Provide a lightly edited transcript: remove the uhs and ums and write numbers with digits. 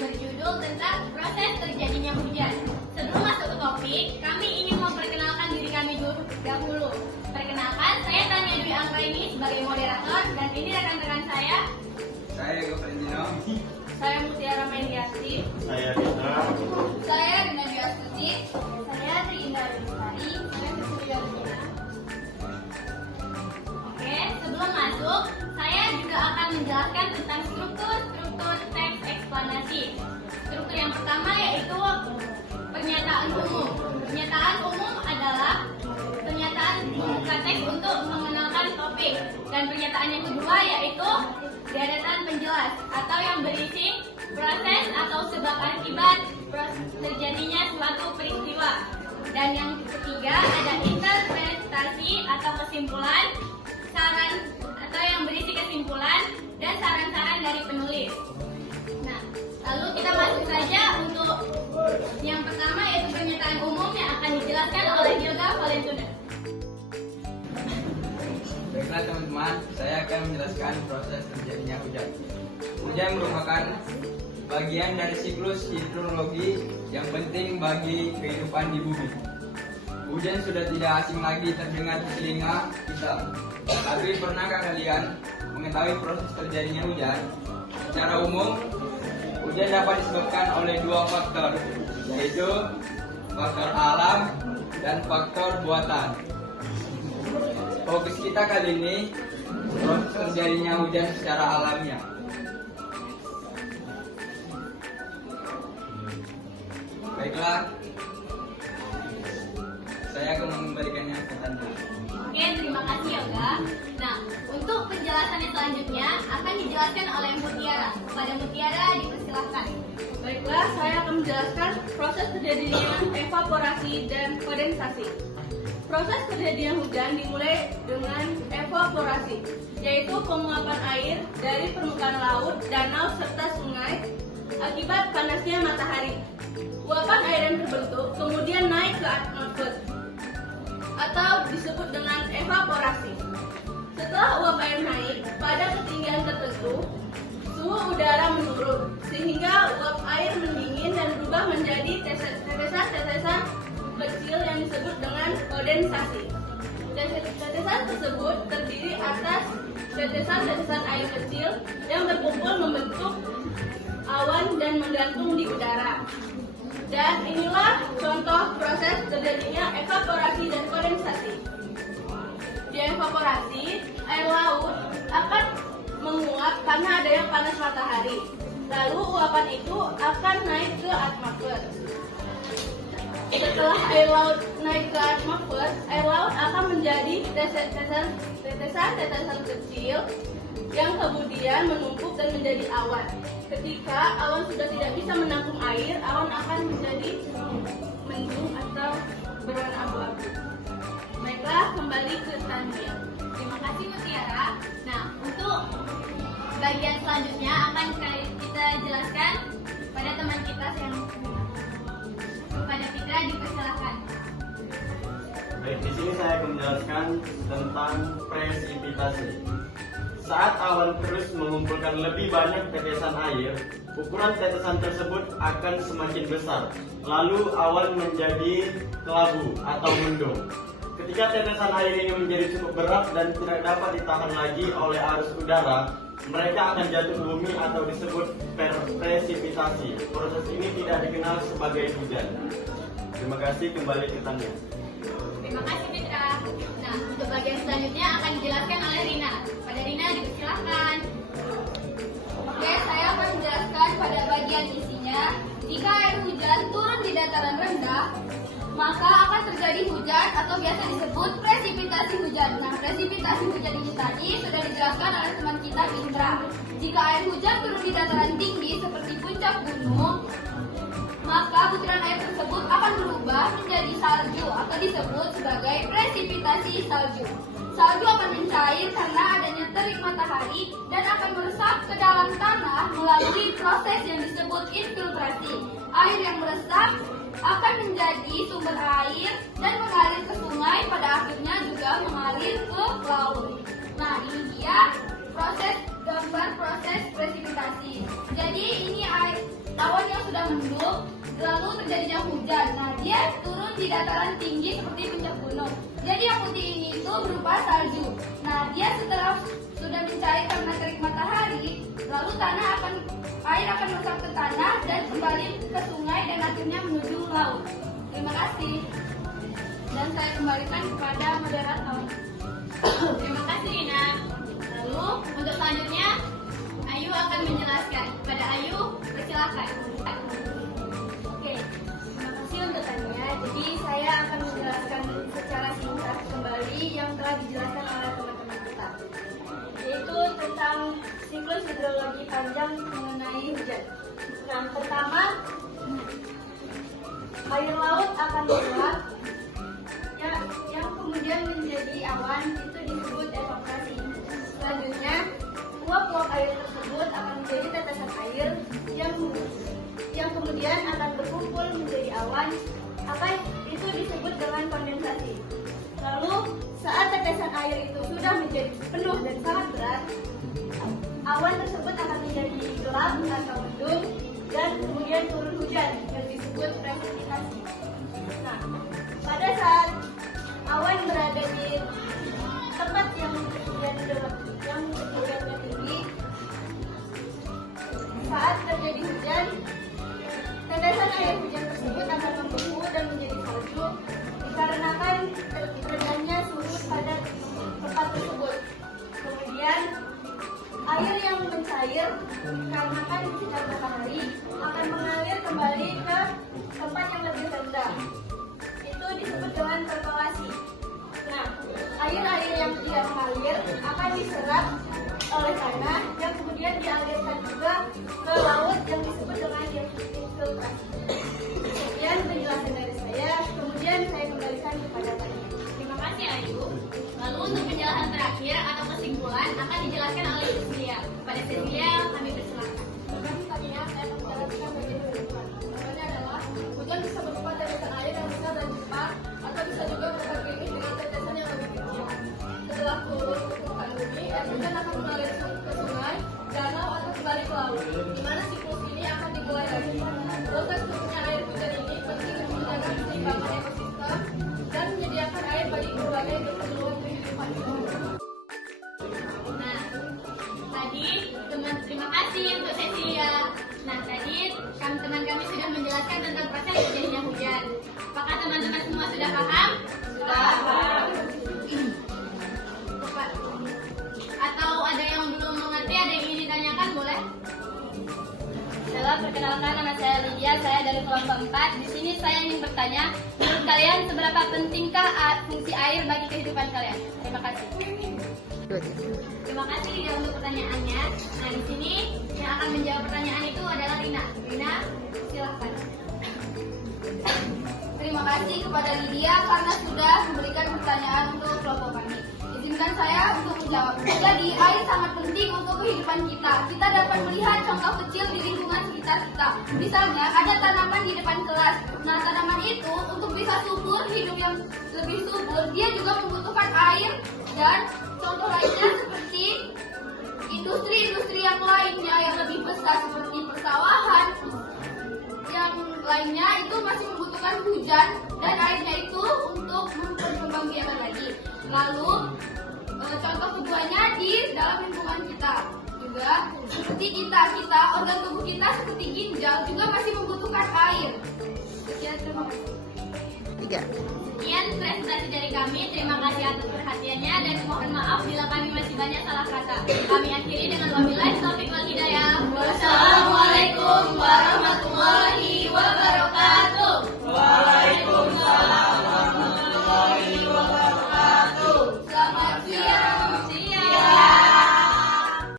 berjudul tentang proses terjadinya hujan. Sebelum masuk ke topik, kami ingin memperkenalkan diri kami dahulu. Perkenalkan, saya Tania Dwi Anggraini sebagai moderator, dan ini rekan-rekan saya. Saya Ego Valentino. Saya Mutiara Maindiasti. Saya Rina. Saya Rina Dwi Astuti. Saya Triindah Lestari. Saya Cecilia Regina. Oke, sebelum masuk, saya juga akan menjelaskan tentang struktur teks eksplanasi. Struktur yang pertama yaitu pernyataan umum. Pernyataan umum adalah pernyataan pembuka teks untuk mengenalkan topik. Dan pernyataan yang kedua yaitu deretan penjelas atau yang berisi proses atau sebab akibat terjadinya suatu peristiwa. Dan yang ketiga ada interpretasi atau kesimpulan, saran atau yang berisi kesimpulan dan saran-saran dari penulis. Nah, lalu kita masuk saja untuk yang pertama yaitu pernyataan umum yang akan dijelaskan oleh Hilda Valentino. Baiklah teman-teman, saya akan menjelaskan proses terjadinya hujan. Hujan merupakan bagian dari siklus hidrologi yang penting bagi kehidupan di bumi. Hujan sudah tidak asing lagi terdengar di telinga kita. Tapi pernahkah kalian mengetahui proses terjadinya hujan? Secara umum, hujan dapat disebabkan oleh dua faktor, yaitu faktor alam dan faktor buatan. Fokus kita kali ini proses terjadinya hujan secara alamiah. Baiklah, saya akan memberikannya ke Tanda. Oke, terima kasih Yoga. Nah, untuk penjelasan yang selanjutnya akan dijelaskan oleh Mutiara. Kepada Mutiara dipersilahkan. Baiklah, saya akan menjelaskan proses terjadinya evaporasi dan kondensasi. Proses terjadinya hujan dimulai dengan evaporasi, yaitu penguapan air dari permukaan laut, danau, serta sungai akibat panasnya matahari. Uapan air yang terbentuk kemudian naik ke atmosfer atau disebut dengan evaporasi. Setelah uap air naik pada ketinggian tertentu, suhu udara menurun sehingga uap air mendingin dan berubah menjadi tetesan-tetesan kecil yang disebut dengan kondensasi. Tetesan tersebut terdiri atas tetesan-tetesan air kecil yang berkumpul membentuk awan dan menggantung di udara. Dan inilah contoh proses terjadinya evaporasi dan kondensasi. Di evaporasi, air laut akan menguap karena adanya panas matahari. Lalu uapan itu akan naik ke atmosfer. Setelah air laut naik ke atmosfer, air laut akan menjadi tetesan-tetesan kecil yang kemudian menumpuk dan menjadi awan. Ketika awan sudah tidak bisa menampung air, awan akan menjadi mendung atau berwarna abu-abu. Baiklah, kembali ke Tania. Terima kasih Mutiara. Nah, untuk bagian selanjutnya akan kita jelaskan pada teman kita yang kepada Fitra dipersilakan. Baik, di sini saya akan menjelaskan tentang presipitasi. Saat awan terus mengumpulkan lebih banyak tetesan air, ukuran tetesan tersebut akan semakin besar. Lalu awan menjadi kelabu atau mendung. Ketika tetesan air ini menjadi cukup berat dan tidak dapat ditahan lagi oleh arus udara, mereka akan jatuh ke bumi atau disebut presipitasi. Proses ini tidak dikenal sebagai hujan. Terima kasih, kembali ke Tania. Terima kasih Fitra. Nah, untuk bagian selanjutnya akan dijelaskan oleh Rina. Pada Rina dipersilakan. Oke, saya akan menjelaskan pada bagian isinya. Jika air hujan turun di dataran rendah, maka akan terjadi hujan atau biasa disebut presipitasi hujan. Nah, presipitasi hujan ini tadi sudah dijelaskan oleh teman kita Indra. Jika air hujan turun di dataran tinggi seperti puncak gunung, maka butiran air tersebut akan berubah menjadi salju atau disebut sebagai presipitasi salju. Salju akan mencair karena adanya terik matahari dan akan meresap ke dalam tanah melalui proses yang disebut infiltrasi. Air yang meresap akan menjadi sumber air dan mengalir ke sungai, pada akhirnya juga mengalir ke laut. Nah, ini dia gambar proses presipitasi. Jadi ini air awan yang sudah mendung, lalu terjadinya hujan. Nah, dia turun di dataran tinggi seperti puncak gunung. Jadi yang putih ini itu berupa salju. Nah, dia setelah sudah mencair karena terik matahari, lalu air akan meresap ke tanah dan kembali ke sungai dan akhirnya menuju laut. Terima kasih. Dan saya kembalikan kepada moderator. Terima kasih Rina. Lalu untuk selanjutnya Ayu akan menjelaskan. Pada Ayu, persilakan. Oke, terima kasih untuk tanya. Jadi saya akan menjelaskan secara singkat kembali yang telah dijelaskan oleh teman-teman kita, yaitu tentang siklus hidrologi panjang mengenai hujan. Nah, pertama, air laut akan meluap, yang kemudian menjadi awan, itu disebut evaporasi. Selanjutnya, uap-uap air tersebut akan menjadi tetesan air yang kemudian akan berkumpul menjadi awan, itu disebut dengan kondensasi. Lalu saat tetesan air itu sudah menjadi penuh dan sangat berat, awan tersebut akan menjadi gelap atau mendung dan kemudian turun hujan yang disebut presipitasi. Nah, pada saat awan berada di tempat yang ketinggiannya tinggi, saat terjadi hujan, tetesan air hujan tersebut akan membeku dan menjadi salju dikarenakan rendahnya suhu pada tempat tersebut. Kemudian air yang mencair dikarenakan sinar matahari akan mengalir kembali ke tempat yang lebih rendah. Itu disebut dengan perkolasi. Nah, air-air yang tidak mengalir akan diserap oleh tanah yang kemudian dialirkan juga ke laut yang disebut dengan infiltrasi. Sekian penjelasan dari saya. Kemudian saya kembalikan kepada Pak. Terima kasih Ayu. Lalu untuk penjelasan terakhir atau kesimpulan akan dijelaskan oleh Cecilia. Pada Cecilia kami persilakan. Tadinya saya akan menjelaskan bagian kehidupan. Contohnya adalah hujan bisa berupa tetesan air yang besar dan cepat, atau bisa juga berupa gerimis dengan tetesan yang lebih kecil. Setelah turun ke permukaan bumi, air hujan akan mengalir ke sungai, danau, atau kembali ke laut, di mana siklus ini akan dimulai lagi. Proses turunnya air hujan ini penting untuk menjaga keseimbangan ekosistem dan menyediakan air bagi berbagai keperluan kehidupan. Nah, tadi terima kasih untuk Cecilia. Nah, tadi teman kami sudah menjelaskan tentang proses terjadinya hujan. Apakah teman-teman semua sudah paham? Sudah paham. Atau ada yang belum mengerti, ada yang ingin ditanyakan, boleh? Halo, perkenalkan nama saya Lydia, saya dari kelompok 4. Di sini saya ingin bertanya, menurut kalian seberapa pentingkah fungsi air bagi kehidupan kalian? Terima kasih. Terima kasih Lydia untuk pertanyaannya. Nah, di sini yang akan menjawab pertanyaan itu adalah Rina. Rina, silakan. Terima kasih kepada Lydia karena sudah memberikan pertanyaan untuk kelompok kami. Izinkan saya untuk menjawab. Jadi, air sangat penting untuk kehidupan kita. Kita dapat melihat contoh kecil di lingkungan sekitar kita. Misalnya, ada tanaman di depan kelas. Nah, tanaman itu untuk bisa subur, hidup yang lebih subur, dia juga membutuhkan air. Dan contoh lainnya seperti industri-industri yang lainnya yang lebih besar seperti persawahan, yang lainnya itu masih membutuhkan hujan dan airnya itu untuk memperkembangbiakan lagi. Lalu contoh keduanya di dalam lingkungan kita juga seperti kita organ tubuh kita seperti ginjal juga masih membutuhkan air. Sekian, terima kasih. Sekian presentasi dari kami. Terima kasih atas perhatiannya dan mohon maaf bila kami masih banyak salah kata. Kami akhiri dengan wabillahi taufiq wal hidayah. Wassalamualaikum.